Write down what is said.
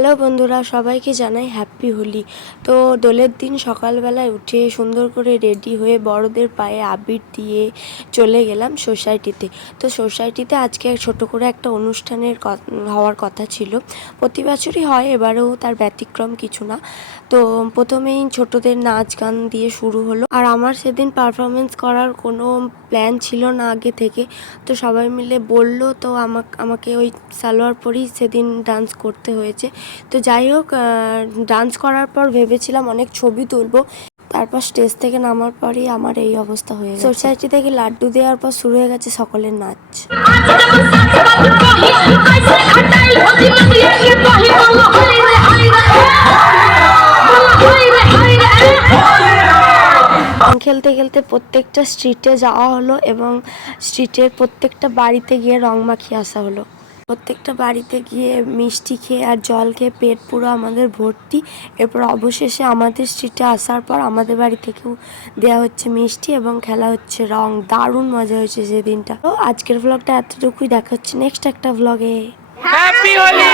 Hello বন্ধুরা, সবাইকে জানাই হ্যাপি হোলি। তো দোলের দিন সকালবেলায় উঠে সুন্দর করে রেডি হয়ে বড়দের পায়ে আবির দিয়ে চলে গেলাম সোসাইটিতে। তো সোসাইটিতে আজকে ছোট করে একটা অনুষ্ঠানের হওয়ার কথা ছিল। প্রতি বছরই হয়, এবারেও তার ব্যতিক্রম কিছু না। তো প্রথমেই ছোটদের নাচ গান দিয়ে শুরু হলো, আর আমার সেদিন পারফরমেন্স করার কোনো প্ল্যান ছিল না আগে থেকে। তো সবাই মিলে বলল, তো আমাকে ওই সালোয়ার পরেই সেদিন ডান্স করতে হয়েছে। তো যাই হোক, ডান্স করার পর ভেবেছিলাম অনেক ছবি তুলবো, তারপর স্টেজ থেকে নামার পরই আমার এই অবস্থা হয়ে গেছে। সোসাইটি থেকে লাড্ডু দেওয়ার পর শুরু হয়ে গেছে সকলের নাচ। খেলতে খেলতে প্রত্যেকটা স্ট্রিটে যাওয়া হলো এবং স্ট্রিটের প্রত্যেকটা বাড়িতে গিয়ে রং মাখিয়ে আসা হলো। প্রত্যেকটা বাড়িতে গিয়ে মিষ্টি খেয়ে আর জল খেয়ে পেট পুরো আমাদের ভর্তি। এরপর অবশেষে আমাদের স্ট্রিটে আসার পর আমাদের বাড়ি থেকেও দেওয়া হচ্ছে মিষ্টি এবং খেলা হচ্ছে রং। দারুণ মজা হয়েছে সেদিনটা। তো আজকের ভ্লগটা এতটুকুই, দেখা হচ্ছে নেক্সট একটা ভ্লগে। হ্যাপি হোলি।